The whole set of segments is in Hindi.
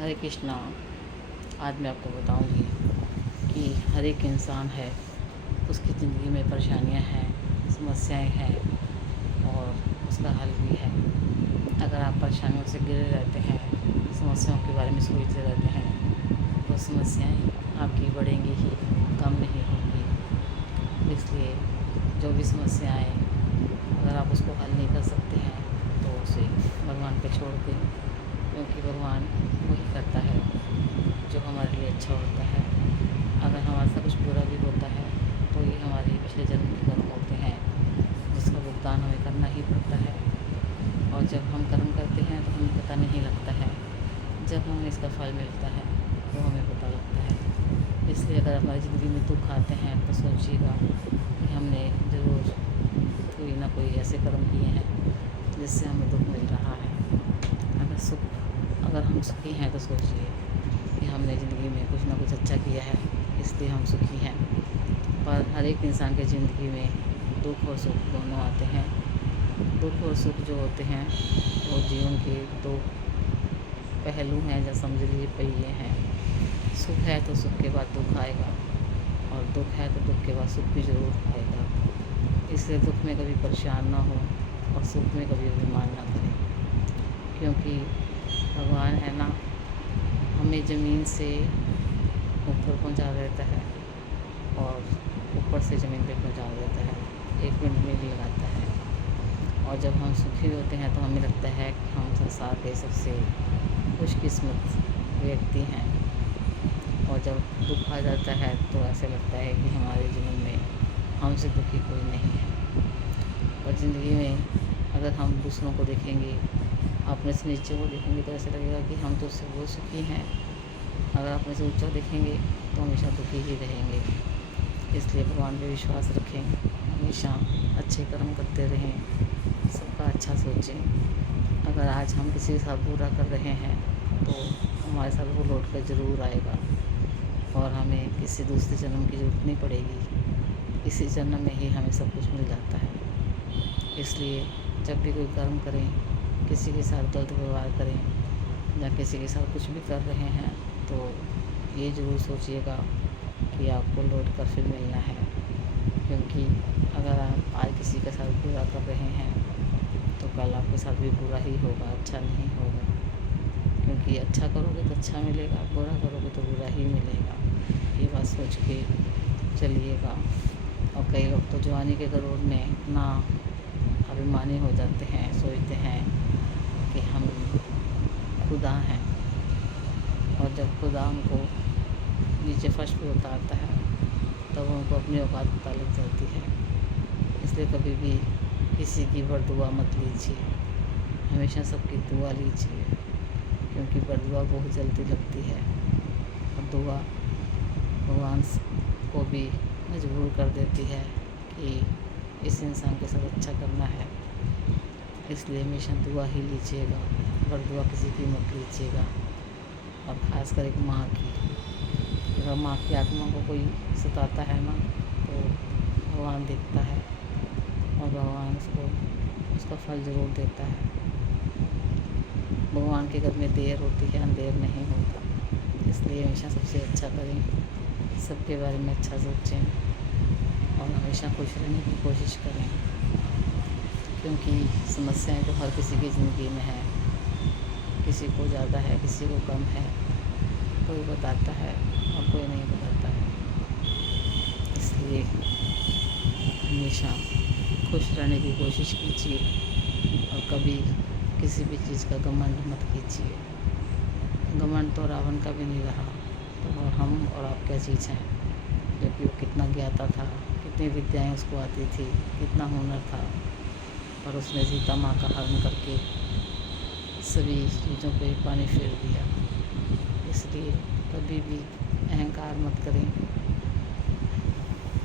हरे कृष्णा। आज मैं आपको बताऊंगी कि हर एक इंसान है, उसकी ज़िंदगी में परेशानियां हैं, समस्याएं हैं और उसका हल भी है। अगर आप परेशानियों से घिरे रहते हैं, समस्याओं के बारे में सोचते रहते हैं, तो समस्याएं आपकी बढ़ेंगी ही, कम नहीं होंगी। इसलिए जो भी समस्याएं, अगर आप उसको हल नहीं कर सकते हैं तो उसे भगवान पे छोड़ दें, क्योंकि भगवान वही करता है जो हमारे लिए अच्छा होता है। अगर हमारे साथ कुछ बुरा भी होता है तो ये हमारे पिछले जन्म के कर्म होते हैं, जिसका भुगतान हमें करना ही पड़ता है। और जब हम कर्म करते हैं तो हमें पता नहीं लगता है, जब हमें इसका फल मिलता है तो हमें पता लगता है। इसलिए अगर हमारी ज़िंदगी में दुख आते हैं तो सोचिएगा कि हमने ज़रूर कोई ना कोई ऐसे कर्म किए हैं जिससे हमें दुख मिल रहा है। अगर हम सुखी हैं तो सोचिए कि हमने ज़िंदगी में कुछ ना कुछ अच्छा किया है, इसलिए हम सुखी हैं। पर हर एक इंसान के ज़िंदगी में दुख और सुख दोनों आते हैं। दुख और सुख जो होते हैं वो जीवन के दो पहलू हैं, या समझ लीजिए पहिए हैं। सुख है तो सुख के बाद दुख आएगा, और दुख है तो दुख के बाद सुख भी ज़रूर आएगा। इसलिए दुख में कभी परेशान ना हो और सुख में कभी अभिमान ना करें, क्योंकि भगवान है ना, हमें ज़मीन से ऊपर पहुंचा देता है और ऊपर से ज़मीन पे पहुंचा देता है, 1 मिनट में भी लगाता है। और जब हम सुखी होते हैं तो हमें लगता है कि हम संसार के सबसे खुशकिस्मत व्यक्ति हैं, और जब दुख आ जाता है तो ऐसे लगता है कि हमारे जीवन में हमसे दुखी कोई नहीं है। और ज़िंदगी में अगर हम दूसरों को देखेंगे, अपने से नीचे को देखेंगे, तो ऐसा लगेगा कि हम तो उससे बहुत सुखी हैं। अगर अपने से ऊंचा देखेंगे तो हमेशा दुखी ही रहेंगे। इसलिए भगवान पे विश्वास रखें, हमेशा अच्छे कर्म करते रहें, सबका अच्छा सोचें। अगर आज हम किसी के साथ बुरा कर रहे हैं तो हमारे साथ वो लौट कर ज़रूर आएगा, और हमें किसी दूसरे जन्म की ज़रूरत नहीं पड़ेगी। इसी जन्म में ही हमें सब कुछ मिल जाता है। इसलिए जब भी कोई कर्म करें, किसी के साथ गलत व्यवहार करें या किसी के साथ कुछ भी कर रहे हैं, तो ये ज़रूर सोचिएगा कि आपको लौट कर फिर मिलना है। क्योंकि अगर आप आज किसी के साथ बुरा कर रहे हैं तो कल आपके साथ भी बुरा ही होगा, अच्छा नहीं होगा। क्योंकि अच्छा करोगे तो अच्छा मिलेगा, बुरा करोगे तो बुरा ही मिलेगा। ये बात सोच के चलिएगा। और कई लोग तो जवानी के गरूर में इतना अभिमानी हो जाते हैं, सोचते हैं कि हम खुदा हैं, और जब खुदा हमको नीचे फर्श पे उतारता है तब उनको अपनी औकात पता लग जाती है। इसलिए कभी भी किसी की बरदुआ मत लीजिए, हमेशा सबकी दुआ लीजिए, क्योंकि बरदुआ बहुत जल्दी लगती है और दुआ भगवान को भी मजबूर कर देती है कि इस इंसान के साथ अच्छा करना है। इसलिए हमेशा दुआ ही लीजिएगा, बरदुआ किसी की मत लीजिएगा। और ख़ासकर एक माँ की, अगर माँ की आत्मा को कोई सताता है ना, तो भगवान देखता है और भगवान उसको उसका फल ज़रूर देता है। भगवान के घर में देर होती है, अंधेर नहीं होता। इसलिए हमेशा सबसे अच्छा करें, सबके बारे में अच्छा सोचें और हमेशा खुश रहने की कोशिश करें, क्योंकि समस्याएं तो हर किसी की ज़िंदगी में है। किसी को ज़्यादा है, किसी को कम है, कोई बताता है और कोई नहीं बताता है। इसलिए हमेशा खुश रहने की कोशिश कीजिए और कभी किसी भी चीज़ का घमंड मत कीजिए। घमंड तो रावण का भी नहीं रहा, तो हम और आप क्या चीज़ हैं। जबकि वो कितना ज्ञाता था, कितनी विद्याएं उसको आती थी, कितना हुनर था, पर उसने सीता माँ का हरण करके सभी चीज़ों पे पानी फेर दिया। इसलिए कभी भी अहंकार मत करें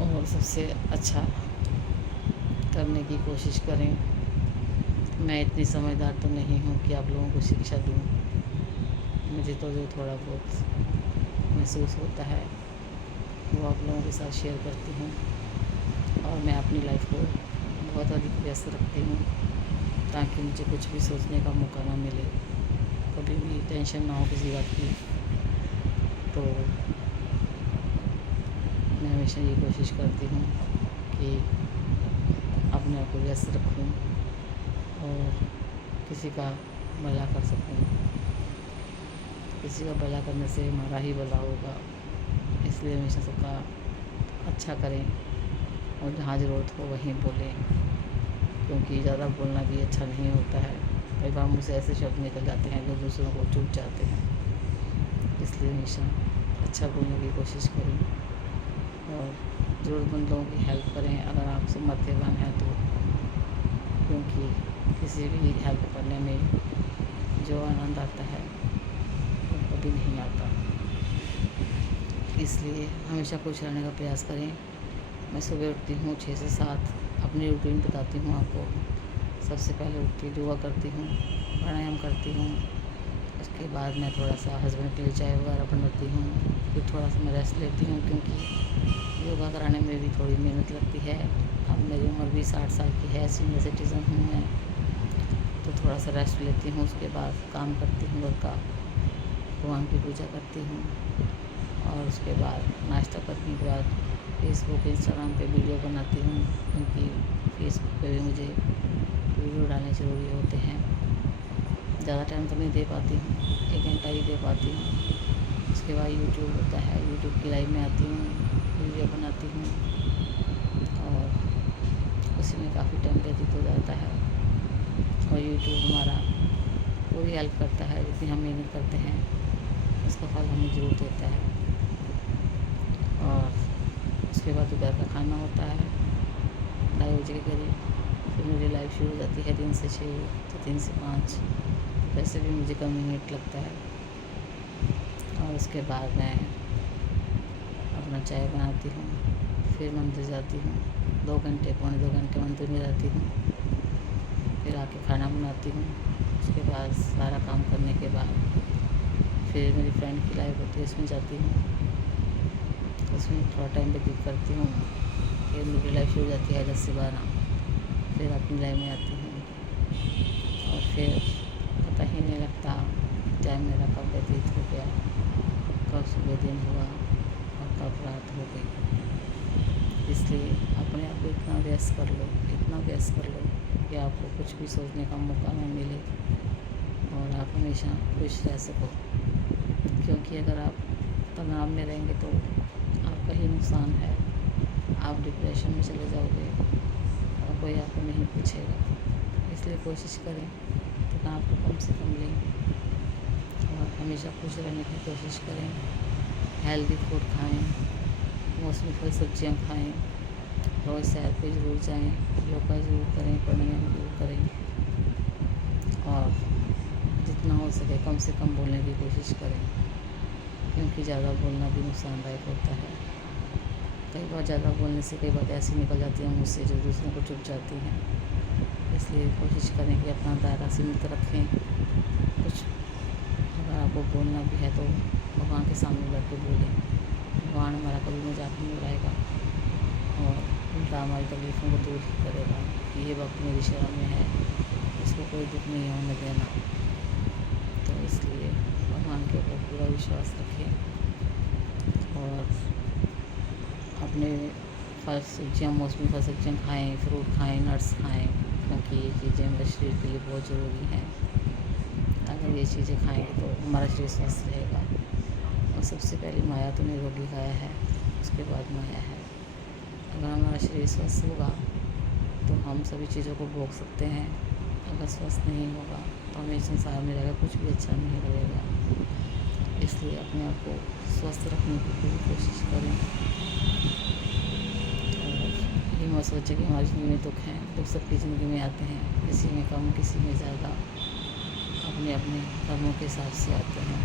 और सबसे अच्छा करने की कोशिश करें। मैं इतनी समझदार तो नहीं हूँ कि आप लोगों को शिक्षा दूँ। मुझे तो जो थोड़ा बहुत महसूस होता है वो आप लोगों के साथ शेयर करती हूँ, और मैं अपनी लाइफ को बहुत अधिक व्यस्त रखती हूँ ताकि मुझे कुछ भी सोचने का मौका ना मिले। कभी भी टेंशन ना हो किसी बात की। तो मैं हमेशा ये कोशिश करती हूँ कि अपने आप को व्यस्त रखूँ और किसी का भला कर सकूँ। किसी का भला करने से हमारा ही भला होगा, इसलिए हमेशा सबका अच्छा करें और जहाँ ज़रूरत हो वहीं बोलें, क्योंकि ज़्यादा बोलना भी अच्छा नहीं होता है। कई बार मुझसे ऐसे शब्द निकल जाते हैं जो दूसरों को चुभ जाते हैं, इसलिए हमेशा अच्छा बोलने की कोशिश करें और ज़रूरतमंद लोगों की हेल्प करें अगर आप सामर्थ्यवान हैं तो, क्योंकि किसी भी हेल्प करने में जो आनंद आता है वो कभी नहीं आता। इसलिए हमेशा खुश रहने का प्रयास करें। मैं सुबह उठती हूँ 6 से 7, अपनी रूटीन बताती हूँ आपको। सबसे पहले उठती योगा करती हूँ, प्राणायाम करती हूँ। उसके बाद मैं थोड़ा सा हस्बैंड के लिए चाय वगैरह बनाती हूँ, फिर थोड़ा सा मैं रेस्ट लेती हूँ, क्योंकि योगा कराने में भी थोड़ी मेहनत लगती है। अब मेरी उम्र भी 60 साल की है, सीनियर सिटीज़न हूँ मैं, तो थोड़ा सा रेस्ट लेती हूँ। उसके बाद काम करती हूँ घर का, भगवान की पूजा करती हूँ और उसके बाद नाश्ता करने के बाद फेसबुक इंस्टाग्राम पे वीडियो बनाती हूँ, क्योंकि फेसबुक पे भी मुझे वीडियो डालने ज़रूरी होते हैं। ज़्यादा टाइम तो नहीं दे पाती हूँ, 1 घंटा ही दे पाती हूँ। उसके बाद यूट्यूब होता है, यूट्यूब की लाइव में आती हूँ, वीडियो बनाती हूँ और उसी में काफ़ी टाइम व्यतीत हो जाता है। और यूट्यूब हमारा पूरी हेल्प करता है, जितनी हम मेहनत करते हैं उसका फल हमें ज़रूर देता है। और उसके बाद दोपहर का खाना होता है 2:30 बजे के करीब। फिर मेरी लाइफ शुरू हो जाती है 3 से 6, तो 3 से 5 वैसे भी मुझे कम मिनट लगता है। और उसके बाद मैं अपना चाय बनाती हूँ, फिर मंदिर जाती हूँ, 2 घंटे पौने 2 घंटे मंदिर में रहती हूँ। फिर आके खाना बनाती हूँ। उसके बाद सारा काम करने के बाद फिर मेरी फ्रेंड की लाइव होती है, उसमें जाती हूँ, उसमें थोड़ा टाइम व्यतीत करती हूँ। फिर मेरी लाइफ शुरू हो जाती है 10 से 12, फिर अपनी लाइफ में आती हूँ और फिर पता ही नहीं लगता टाइम मेरा कब व्यतीत हो गया, कब सुबह दिन हुआ और कब रात हो गई। इसलिए अपने आप को इतना व्यस्त कर लो, इतना व्यस्त कर लो कि आपको कुछ भी सोचने का मौका न मिले और आप हमेशा खुश रह सको। क्योंकि अगर आप तनाव में रहेंगे तो आपका ही नुकसान है, आप डिप्रेशन में चले जाओगे और कोई आपको नहीं पूछेगा। इसलिए कोशिश करें तनाव को कम से कम लें और हमेशा खुश रहने की कोशिश करें। हेल्दी फूड खाएं, मौसमी फल सब्जियां खाएं, रोज़ सैर पे ज़रूर जाएं, योगा ज़रूर करें, प्राणायाम ज़रूर करें और जितना हो सके कम से कम बोलने की कोशिश करें, क्योंकि ज़्यादा बोलना भी नुकसानदायक होता है। कई बार ज़्यादा बोलने से कई बात ऐसी निकल जाती है मुझसे जो दूसरों को चुभ जाती हैं। इसलिए कोशिश करें कि अपना दायरा सीमित रखें। कुछ अगर आपको बोलना भी है तो भगवान के सामने बैठ के बोलें। भगवान हमारा कभी मजाक नहीं उड़ाएगा और उल्टा हमारी तकलीफ़ों को दूर ही करेगा कि ये वक्त मेरी शरण में है, इसको कोई दुख नहीं होने देना। तो इसलिए भगवान के ऊपर पूरा विश्वास रखें और अपने फल सब्जियाँ, मौसमी फल सब्जियाँ खाएँ, फ्रूट खाएँ, नट्स खाएँ, क्योंकि ये चीज़ें हमारे शरीर के लिए बहुत ज़रूरी हैं। अगर ये चीज़ें खाएँगे तो हमारा शरीर स्वस्थ रहेगा। और सबसे पहले माया तो निरोगी काया है, उसके बाद माया है। अगर हमारा शरीर स्वस्थ होगा तो हम सभी चीज़ों को भोग सकते हैं। अगर स्वस्थ नहीं होगा तो हमें संसार में रहेगा कुछ भी अच्छा नहीं लगेगा। इसलिए अपने आप को स्वस्थ रखने की पूरी कोशिश करें और ये मत सोचें कि हमारी ज़िंदगी में दुख हैं। दुख सबकी ज़िंदगी में आते हैं, किसी में कम, किसी में ज़्यादा, अपने अपने कर्मों के हिसाब से आते हैं।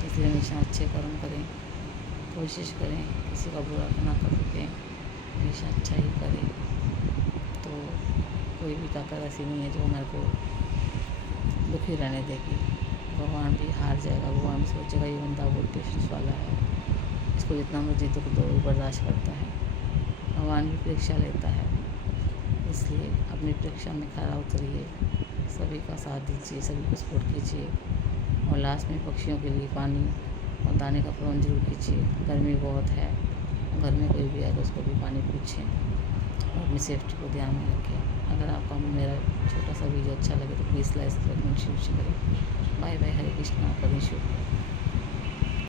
इसलिए हमेशा अच्छे कर्म करें, कोशिश करें किसी का बुरा ना कर सकें, हमेशा अच्छा ही करें। तो कोई भी ताकत ऐसी नहीं है जो हमारे को दुखी रहने देगी। भगवान भी हार जाएगा, भगवान सोचेगा ये बंदा बहुत पेशेंस वाला है, इसको जितना मर्जी दुख दो बर्दाश्त करता है। भगवान भी परीक्षा लेता है, इसलिए अपनी परीक्षा में खरा उतरिए, सभी का साथ दीजिए, सभी को सपोर्ट कीजिए और लास्ट में पक्षियों के लिए पानी और दाने का प्रबंध जरूर कीजिए। गर्मी बहुत है, घर में कोई भी आए तो उसको भी पानी पूछें और अपनी सेफ्टी को ध्यान में रखें। अगर आपको मेरा छोटा सा वीडियो अच्छा लगे तो प्लीज़ लाइक कमेंट शेयर करें। Bye bye. हरे कृष्णा। परमेश्वर।